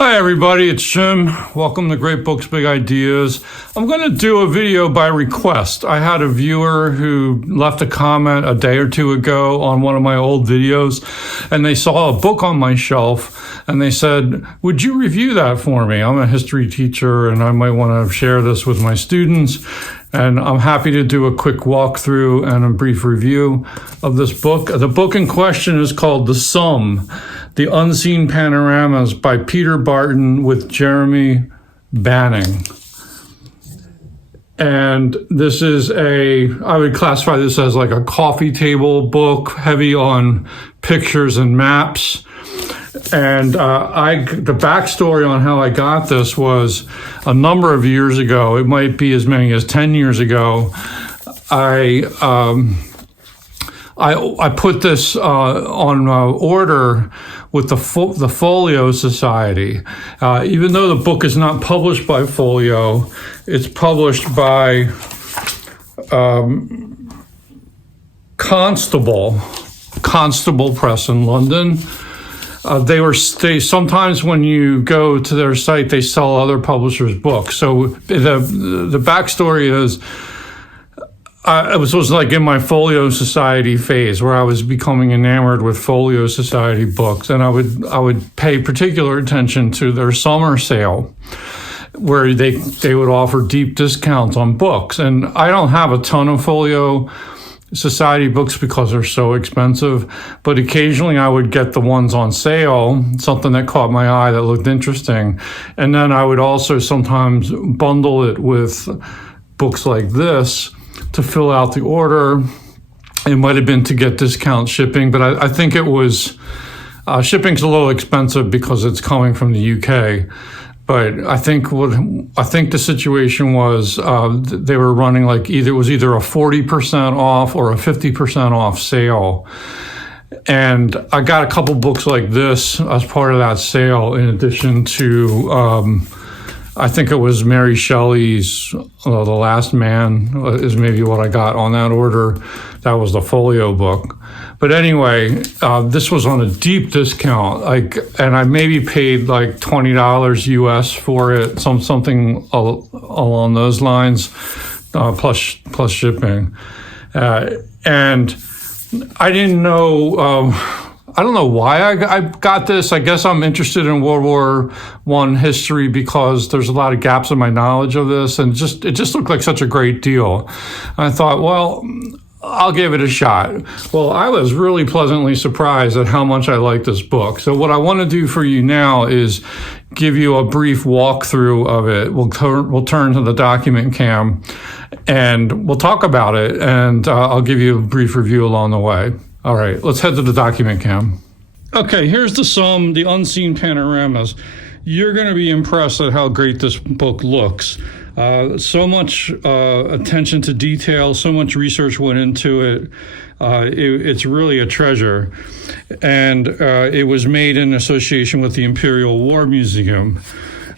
Hi everybody, it's Jim. Welcome to Great Books, Big Ideas. I'm going to do a video by request. I had a viewer who left a comment a day or two ago on one of my old videos, and they saw a book on my shelf, and they said, would you review that for me? I'm a history teacher, and I might want to share this with my students, and I'm happy to do a quick walkthrough and a brief review of this book. The book in question is called Somme, The Unseen Panoramas by Peter Barton with Jeremy Banning. And this is I would classify this as like a coffee table book, heavy on pictures and maps. And the backstory on how I got this was a number of years ago. It might be as many as 10 years ago. I put this on order with the Folio Society. Even though the book is not published by Folio, it's published by Constable Press in London. They sometimes when you go to their site, they sell other publishers' books. So the backstory is, it was like in my Folio Society phase where I was becoming enamored with Folio Society books, and I would pay particular attention to their summer sale, where they would offer deep discounts on books. And I don't have a ton of Folio Society books because they're so expensive, but occasionally I would get the ones on sale, something that caught my eye that looked interesting. And then I would also sometimes bundle it with books like this to fill out the order. It might have been to get discount shipping, but I think it was, shipping's a little expensive because it's coming from the UK. But I think the situation was they were running like either a 40% off or a 50% off sale. And I got a couple books like this as part of that sale, in addition to I think it was Mary Shelley's The Last Man is maybe what I got on that order. That was the Folio book. But anyway, this was on a deep discount, and I maybe paid like $20 US for it, something along those lines, plus shipping. And I didn't know. I don't know why I got this. I guess I'm interested in World War I history because there's a lot of gaps in my knowledge of this, and it just looked like such a great deal. And I thought, well, I'll give it a shot. Well, I was really pleasantly surprised at how much I like this book. So what I want to do for you now is give you a brief walkthrough of it. We'll turn to the document cam and we'll talk about it, and I'll give you a brief review along the way. All right, let's head to the document cam. Okay, here's the Somme, The Unseen Panoramas. You're going to be impressed at how great this book looks. So much attention to detail, so much research went into it. It's really a treasure. And it was made in association with the Imperial War Museum.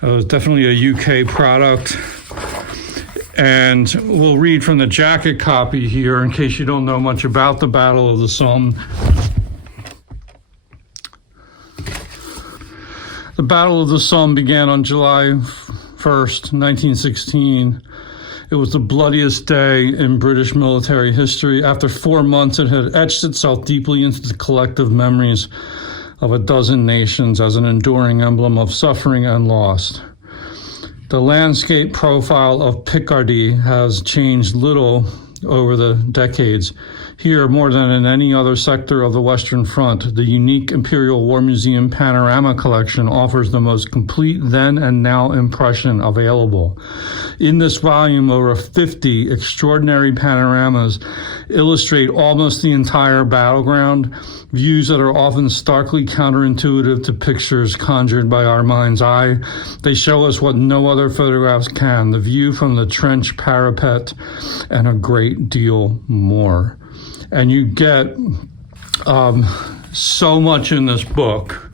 Definitely a UK product. And we'll read from the jacket copy here in case you don't know much about the Battle of the Somme. The Battle of the Somme began on July 1st, 1916. It was the bloodiest day in British military history. After 4 months, it had etched itself deeply into the collective memories of a dozen nations as an enduring emblem of suffering and loss. The landscape profile of Picardy has changed little over the decades. Here, more than in any other sector of the Western Front, the unique Imperial War Museum Panorama Collection offers the most complete then and now impression available. In this volume, over 50 extraordinary panoramas illustrate almost the entire battleground, views that are often starkly counterintuitive to pictures conjured by our mind's eye. They show us what no other photographs can, the view from the trench parapet, and a great deal more. And you get so much in this book.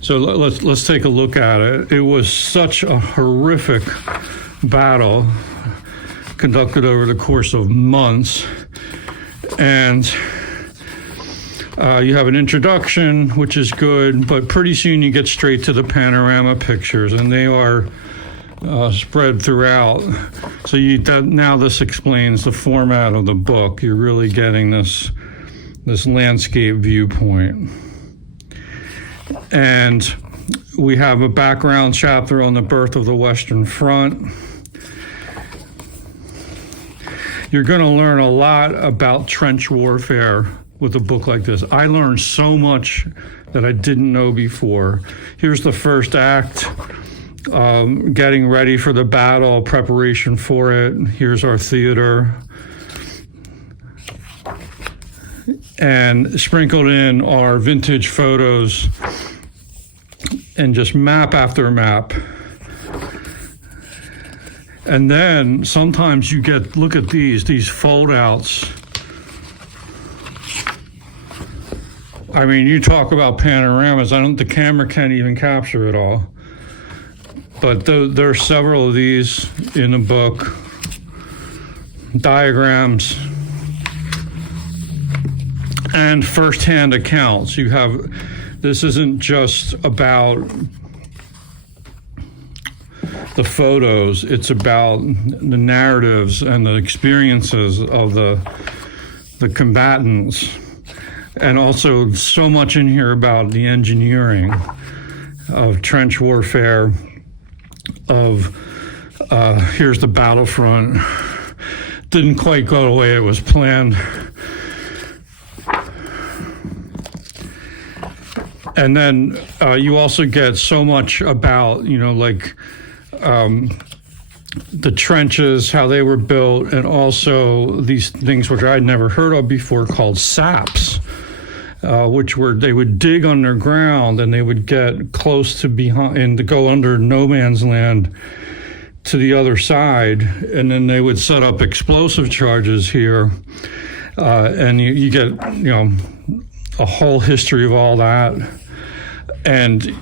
So let's take a look at it. It was such a horrific battle conducted over the course of months. And You have an introduction, which is good, but pretty soon you get straight to the panorama pictures, and they are spread throughout. So now this explains the format of the book. You're really getting this landscape viewpoint. And we have a background chapter on the birth of the Western Front. You're going to learn a lot about trench warfare with a book like this. I learned so much that I didn't know before. Here's the first act, getting ready for the battle, preparation for it. Here's our theater. And sprinkled in are vintage photos and just map after map. And then sometimes you look at these fold outs. I mean, you talk about panoramas. The camera can't even capture it all. But there are several of these in the book. Diagrams and firsthand accounts. This isn't just about the photos, it's about the narratives and the experiences of the combatants, and also so much in here about the engineering of trench warfare, here's the battlefront. Didn't quite go the way it was planned. And then you also get so much about, the trenches, how they were built, and also these things which I'd never heard of before called saps, they would dig underground and they would get close to behind and to go under no man's land to the other side, and then they would set up explosive charges here, and you get a whole history of all that. And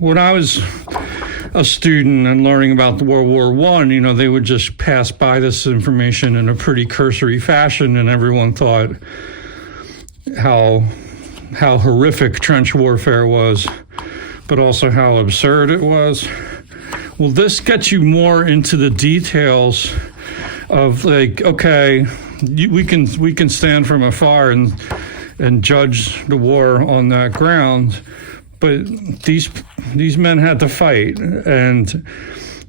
when I was a student and learning about the World War I, they would just pass by this information in a pretty cursory fashion, and everyone thought how horrific trench warfare was, but also how absurd it was. Well, this gets you more into the details of okay, we can stand from afar and judge the war on that ground, but these men had to fight, and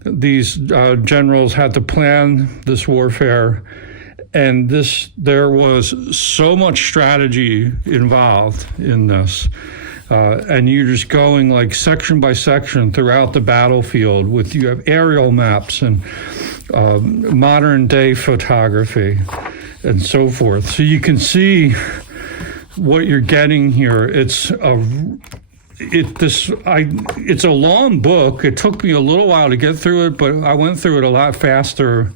these generals had to plan this warfare, and there was so much strategy involved in this. And you're just going like section by section throughout the battlefield you have aerial maps and modern day photography and so forth. So you can see what you're getting here. It's a long book. It took me a little while to get through it, but I went through it a lot faster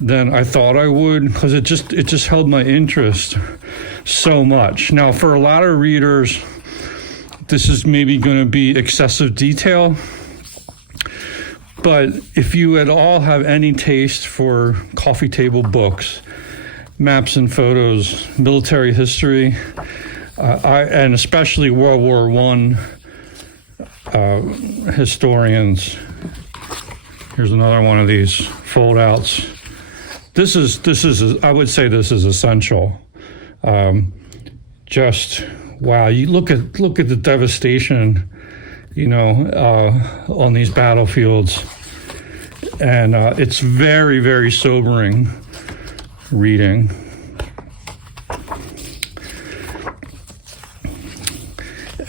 than I thought I would, because it just held my interest so much. Now, for a lot of readers, this is maybe going to be excessive detail, but if you at all have any taste for coffee table books, maps and photos, military history, and especially World War I historians, here's another one of these fold-outs. This is I would say this is essential. Wow, you look at the devastation, on these battlefields, and it's very, very sobering reading.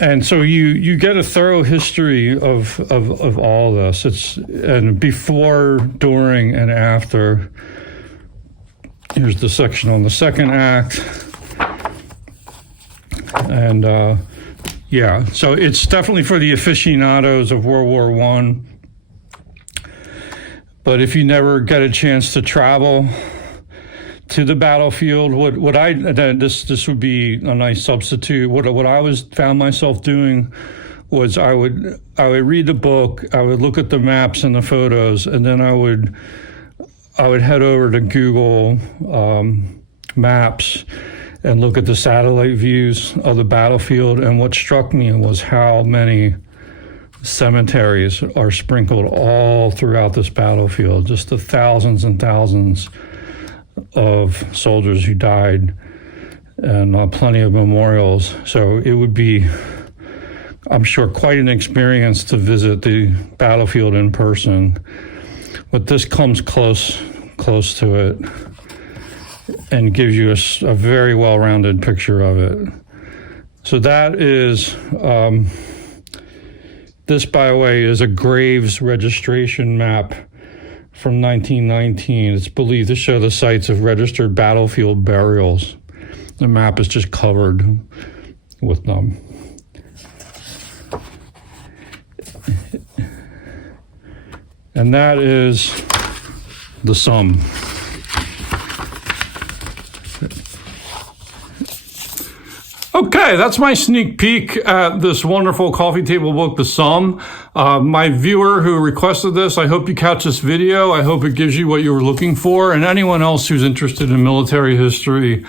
And so you get a thorough history of all this. And before, during, and after. Here's the section on the second act. And so it's definitely for the aficionados of World War I. But if you never get a chance to travel to the battlefield, this would be a nice substitute. What I found myself doing was I would read the book, I would look at the maps and the photos, and then I would head over to Google Maps and look at the satellite views of the battlefield. And what struck me was how many cemeteries are sprinkled all throughout this battlefield, just the thousands and thousands of soldiers who died, and plenty of memorials. So it would be, I'm sure, quite an experience to visit the battlefield in person. But this comes close to it and gives you a very well-rounded picture of it. So that is, this, by the way, is a graves registration map from 1919. It's believed to show the sites of registered battlefield burials. The map is just covered with them. And that is the Somme. Okay, that's my sneak peek at this wonderful coffee table book, The Somme. My viewer who requested this, I hope you catch this video. I hope it gives you what you were looking for. And anyone else who's interested in military history,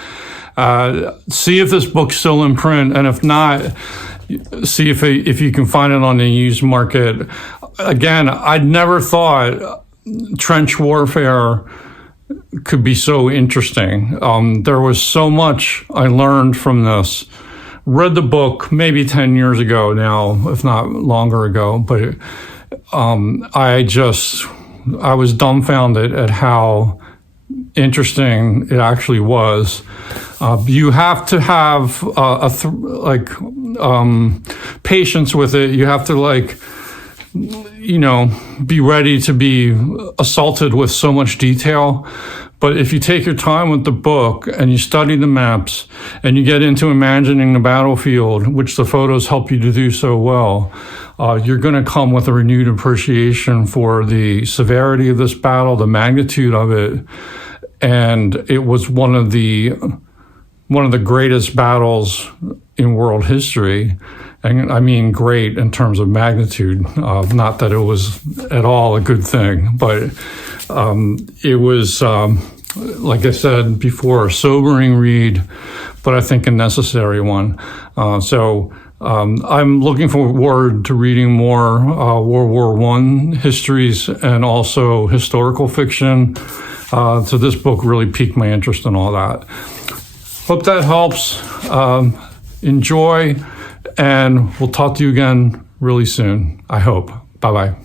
see if this book's still in print. And if not, see if you can find it on the used market. Again, I'd never thought trench warfare could be so interesting. There was so much I learned from this. Read the book maybe 10 years ago now, if not longer ago, but I was dumbfounded at how interesting it actually was. You have to have patience with it. You have to be ready to be assaulted with so much detail. But if you take your time with the book and you study the maps and you get into imagining the battlefield, which the photos help you to do so well, you're going to come with a renewed appreciation for the severity of this battle, the magnitude of it. And it was one of the greatest battles in world history. And I mean great in terms of magnitude, not that it was at all a good thing, but it was, like I said before, a sobering read, but I think a necessary one. So I'm looking forward to reading more World War I histories and also historical fiction. So this book really piqued my interest in all that. Hope that helps. Enjoy. And we'll talk to you again really soon, I hope. Bye-bye.